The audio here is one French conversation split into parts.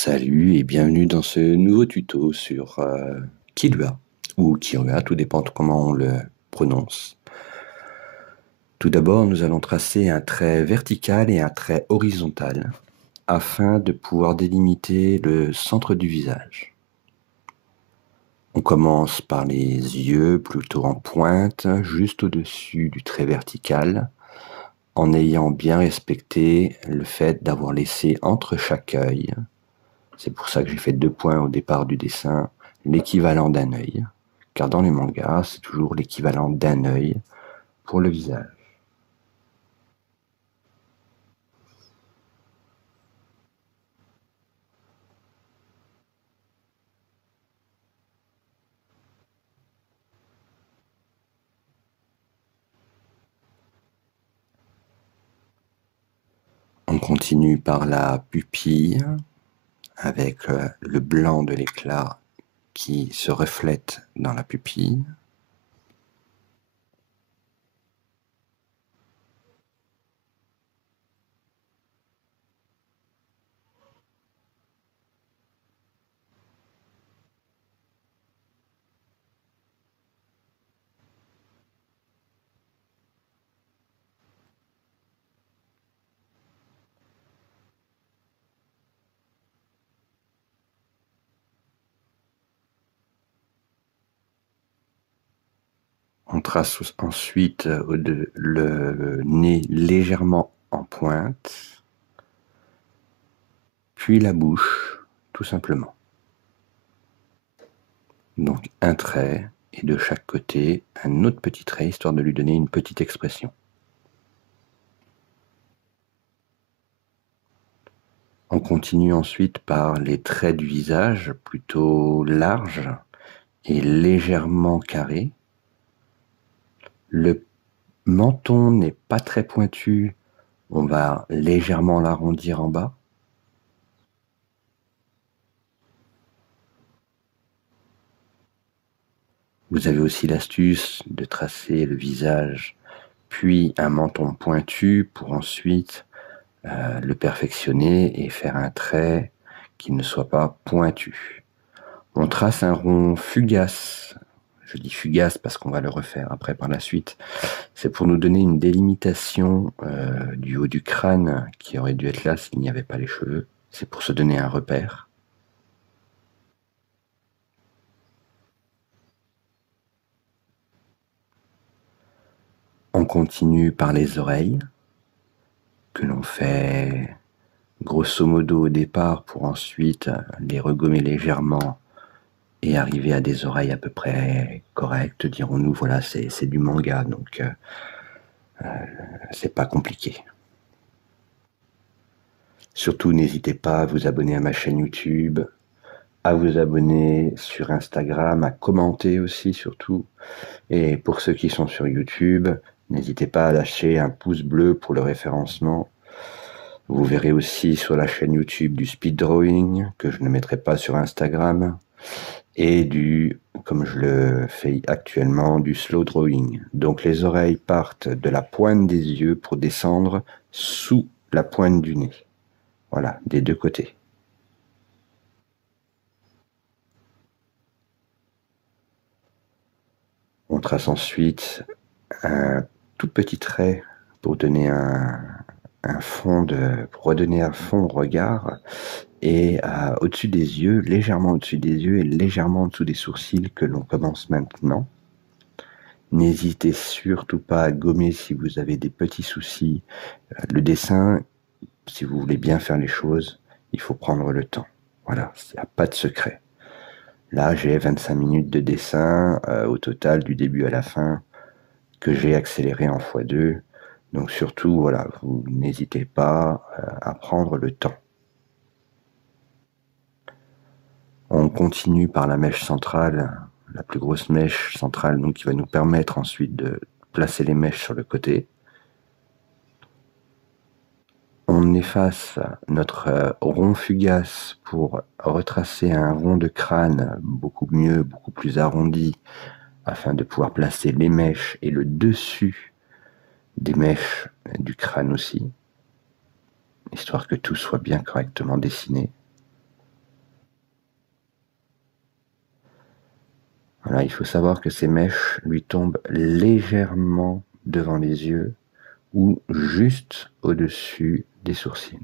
Salut et bienvenue dans ce nouveau tuto sur Killua, ou Killua, tout dépend de comment on le prononce. Tout d'abord, nous allons tracer un trait vertical et un trait horizontal afin de pouvoir délimiter le centre du visage. On commence par les yeux plutôt en pointe, juste au-dessus du trait vertical, en ayant bien respecté le fait d'avoir laissé entre chaque œil. C'est pour ça que j'ai fait 2 points au départ du dessin, l'équivalent d'un œil, car dans les mangas, c'est toujours l'équivalent d'un œil pour le visage. On continue par la pupille, avec le blanc de l'éclat qui se reflète dans la pupille. On trace ensuite le nez légèrement en pointe, puis la bouche, tout simplement. Donc un trait, et de chaque côté, un autre petit trait, histoire de lui donner une petite expression. On continue ensuite par les traits du visage, plutôt larges et légèrement carrés. Le menton n'est pas très pointu, on va légèrement l'arrondir en bas. Vous avez aussi l'astuce de tracer le visage, puis un menton pointu pour ensuite le perfectionner et faire un trait qui ne soit pas pointu. On trace un rond fugace. Je dis fugace parce qu'on va le refaire après par la suite. C'est pour nous donner une délimitation du haut du crâne qui aurait dû être là s'il n'y avait pas les cheveux. C'est pour se donner un repère. On continue par les oreilles, que l'on fait grosso modo au départ pour ensuite les regommer légèrement et arriver à des oreilles à peu près correctes, dirons-nous. Voilà, c'est du manga, donc c'est pas compliqué. Surtout, n'hésitez pas à vous abonner à ma chaîne YouTube, à vous abonner sur Instagram, à commenter aussi surtout. Et pour ceux qui sont sur YouTube, n'hésitez pas à lâcher un pouce bleu pour le référencement. Vous verrez aussi sur la chaîne YouTube du speed drawing, que je ne mettrai pas sur Instagram, et comme je le fais actuellement, du slow drawing. Donc les oreilles partent de la pointe des yeux pour descendre sous la pointe du nez. Voilà, des deux côtés. On trace ensuite un tout petit trait pour donner pour redonner un fond au regard, et au-dessus des yeux, légèrement au-dessus des yeux et légèrement en dessous des sourcils, que l'on commence maintenant. N'hésitez surtout pas à gommer si vous avez des petits soucis. Le dessin, si vous voulez bien faire les choses, il faut prendre le temps. Voilà, il n'y a pas de secret. Là, j'ai 25 minutes de dessin au total, du début à la fin, que j'ai accéléré en x2. Donc surtout, voilà, vous n'hésitez pas à prendre le temps. On continue par la mèche centrale, la plus grosse mèche centrale, donc qui va nous permettre ensuite de placer les mèches sur le côté. On efface notre rond fugace pour retracer un rond de crâne beaucoup mieux, beaucoup plus arrondi, afin de pouvoir placer les mèches et le dessus des mèches du crâne aussi, histoire que tout soit bien correctement dessiné. Voilà, il faut savoir que ces mèches lui tombent légèrement devant les yeux ou juste au-dessus des sourcils.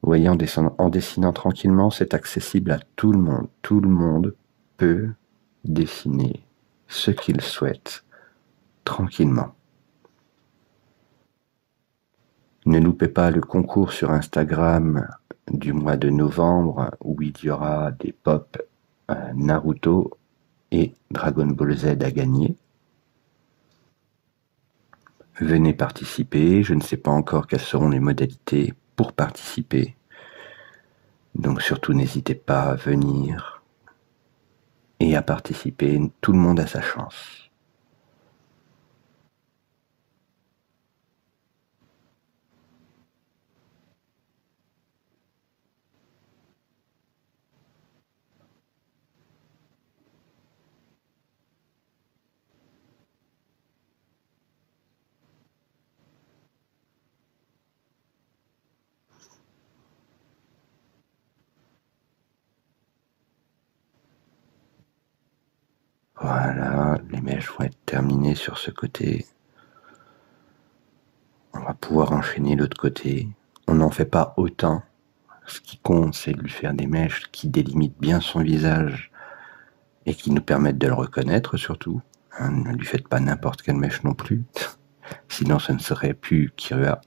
Vous voyez, en dessinant tranquillement, c'est accessible à tout le monde. Tout le monde peut dessiner ce qu'il souhaite tranquillement. Ne loupez pas le concours sur Instagram du mois de novembre où il y aura des pop Naruto et Dragon Ball Z à gagner. Venez participer, je ne sais pas encore quelles seront les modalités pour participer. Donc surtout n'hésitez pas à venir et à participer, tout le monde a sa chance. Voilà, les mèches vont être terminées sur ce côté. On va pouvoir enchaîner l'autre côté. On n'en fait pas autant. Ce qui compte, c'est de lui faire des mèches qui délimitent bien son visage et qui nous permettent de le reconnaître surtout. Ne lui faites pas n'importe quelle mèche non plus, sinon ce ne serait plus Kirua.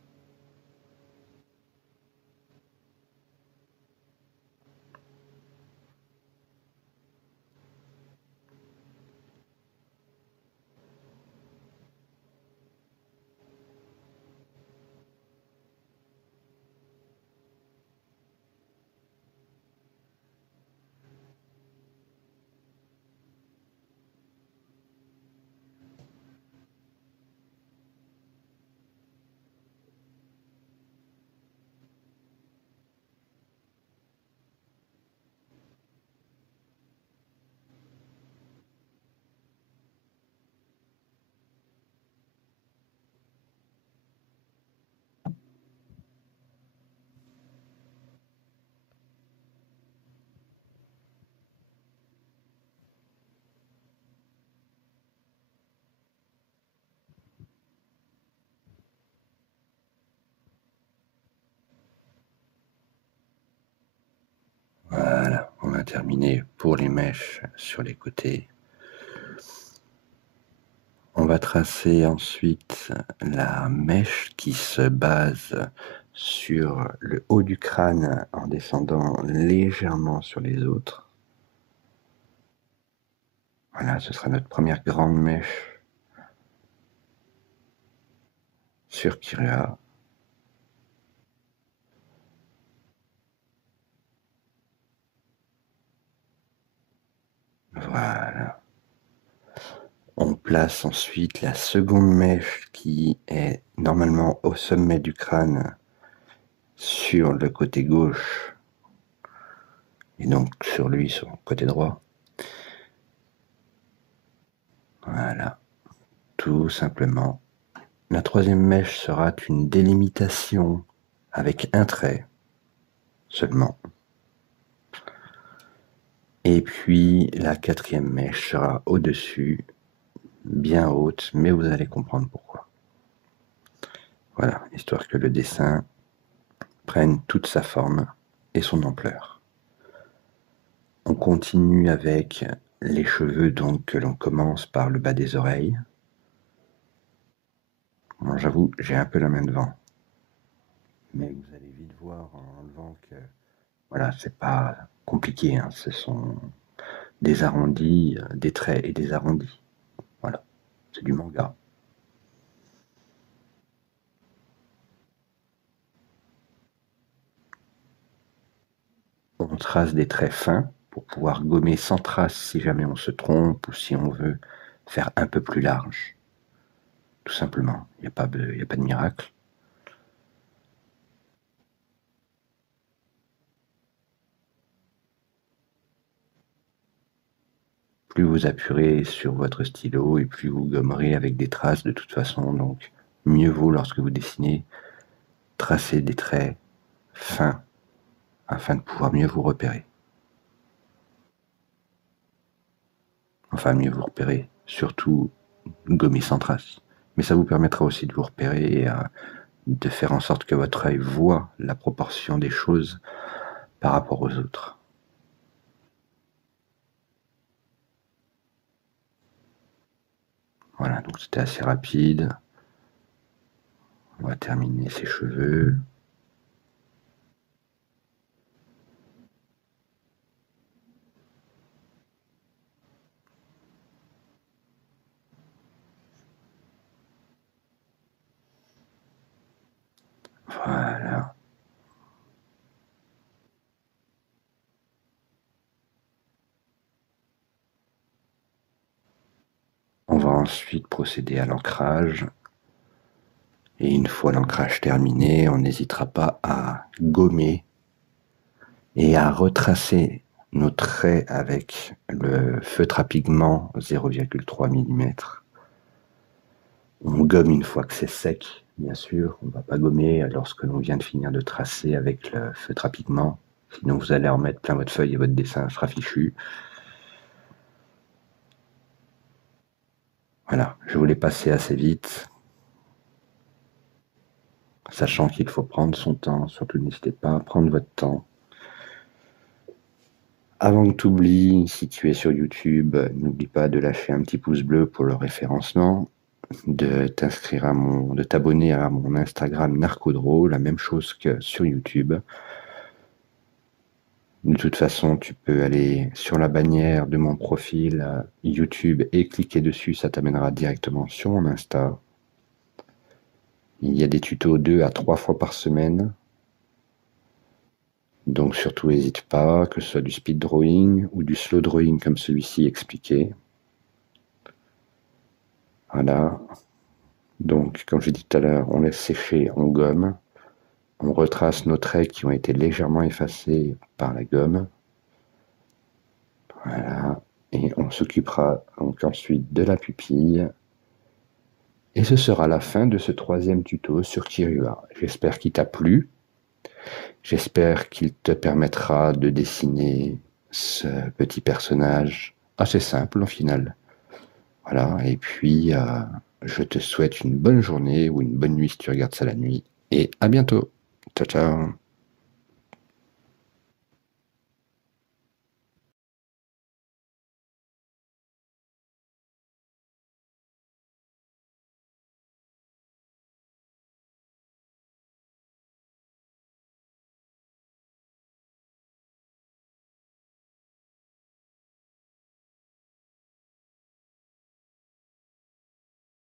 Voilà, on a terminé pour les mèches sur les côtés. On va tracer ensuite la mèche qui se base sur le haut du crâne en descendant légèrement sur les autres. Voilà, ce sera notre première grande mèche sur Kirua. Voilà. On place ensuite la seconde mèche qui est normalement au sommet du crâne sur le côté gauche et donc sur lui, sur le côté droit. Voilà, tout simplement. La troisième mèche sera une délimitation avec un trait seulement. Et puis la quatrième mèche sera au-dessus, bien haute, mais vous allez comprendre pourquoi. Voilà, histoire que le dessin prenne toute sa forme et son ampleur. On continue avec les cheveux, donc que l'on commence par le bas des oreilles. Bon, j'avoue, j'ai un peu la main devant. Mais vous allez vite voir en enlevant que voilà, c'est pas compliqué, hein, ce sont des arrondis, des traits et des arrondis. Voilà, c'est du manga. On trace des traits fins pour pouvoir gommer sans trace si jamais on se trompe ou si on veut faire un peu plus large. Tout simplement, il n'y a pas de miracle. Plus vous appuierez sur votre stylo et plus vous gommerez avec des traces de toute façon, donc mieux vaut lorsque vous dessinez tracer des traits fins afin de pouvoir mieux vous repérer. Enfin, mieux vous repérer, surtout gommer sans trace. Mais ça vous permettra aussi de vous repérer et de faire en sorte que votre œil voit la proportion des choses par rapport aux autres. Voilà, donc c'était assez rapide. On va terminer ses cheveux. Voilà. On va ensuite procéder à l'ancrage. Et une fois l'ancrage terminé, on n'hésitera pas à gommer et à retracer nos traits avec le feutre à pigment 0,3 mm. On gomme une fois que c'est sec, bien sûr. On ne va pas gommer lorsque l'on vient de finir de tracer avec le feutre à pigment. Sinon, vous allez en mettre plein votre feuille et votre dessin sera fichu. Voilà, je voulais passer assez vite, sachant qu'il faut prendre son temps. Surtout, n'hésitez pas à prendre votre temps. Avant que tu oublies, si tu es sur YouTube, n'oublie pas de lâcher un petit pouce bleu pour le référencement, de t'abonner à mon Instagram Narcodro, la même chose que sur YouTube. De toute façon, tu peux aller sur la bannière de mon profil YouTube et cliquer dessus, ça t'amènera directement sur mon Insta. Il y a des tutos 2 à 3 fois par semaine. Donc surtout, n'hésite pas, que ce soit du speed drawing ou du slow drawing comme celui-ci expliqué. Voilà. Donc, comme j'ai dit tout à l'heure, on laisse sécher, on gomme. On retrace nos traits qui ont été légèrement effacés par la gomme. Voilà. Et on s'occupera donc ensuite de la pupille. Et ce sera la fin de ce 3e tuto sur Kirua. J'espère qu'il t'a plu. J'espère qu'il te permettra de dessiner ce petit personnage assez simple au final. Voilà, et puis je te souhaite une bonne journée ou une bonne nuit si tu regardes ça la nuit. Et à bientôt. Ciao, ciao.